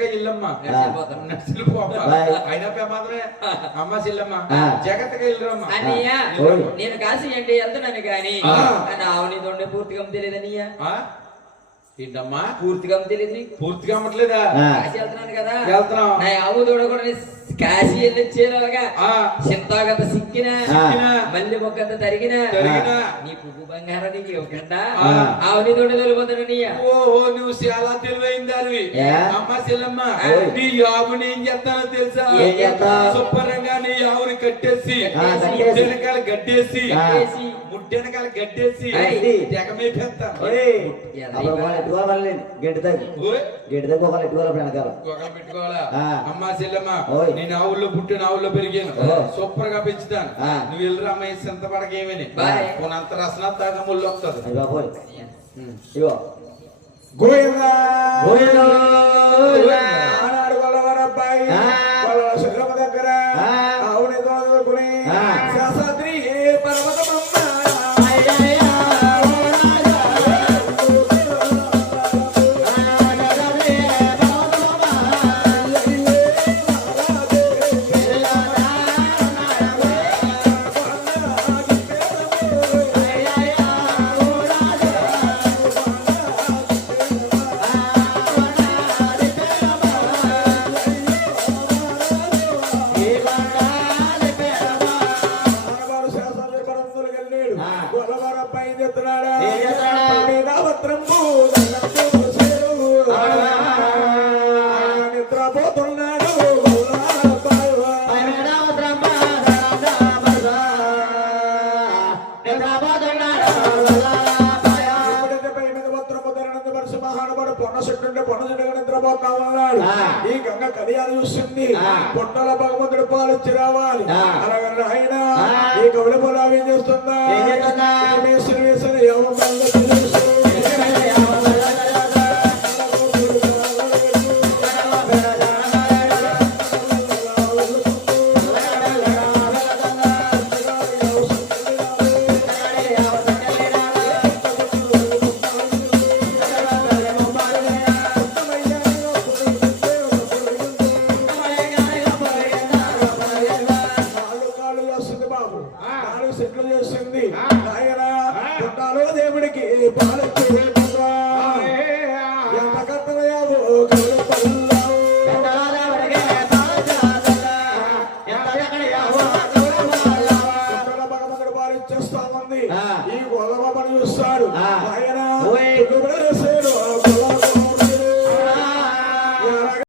జగత్తుగా ఇల్లమ్మ అయినా ప్రమాదమే అమ్మ సిల్లమ్మ జగత్తుగా ఇల్లమ్మ నేను కాశీ అంటే వెళ్తున్నాను కానీ ఆవుని దొండ పూర్తిగా తెలియదనియా ఏంటమ్మా పూర్తిగా తెలియదు నీకు పూర్తిగా అమ్మట్లేదా కాశీ వెళ్తున్నాను కదా వెళ్తున్నాం నా ఆవు దూడ కూడా కాశీ వెళ్ళొచ్చేలాగా చింతాగంత సిక్కిన మళ్ళీ మొక్కంత తరిగిన నీ పువ్వు బంగారం నీకు ఇవ్వకుండా ఆవుని దూడ తొలిపోతాడు నీ ఓ నువ్వు చాలా తెలివైంది అమ్మ సిల్లమ్మ నీ ఆవుని ఏం చేస్తానో తెలుసా శుభ్రంగా నీ ఆవుని కట్టేసి ముట్టెనకాల గడ్డేసి ముట్టెనకాల గడ్డేసి తెగమే పెడతా పెట్టుకోవాలా అమ్మ సిల్లమ్మ నేను ఆవుల్లో పుట్టిన ఆవుల్లో పెరిగాను సూపర్ గా పెంచుతాను నువ్వు వెళ్ళరా అమ్మాయి ఎంత పడకేమని కొనంత రసన తాగా ముళ్ళు వస్తుంది ఆనాడు గొల్లవారబ్బాయి శుక్రమ దగ్గర ఆవుని దోదుకుని శాస్త్రి పర్వతమమ్మ ఈ గంగ కళ్యాణం చూస్తుంది పొట్టల భగవంతుడు పాలిచ్చి రావాలి అలాగే ఆయన ఈ కవిడ పొలాలు ఏం చేస్తుందా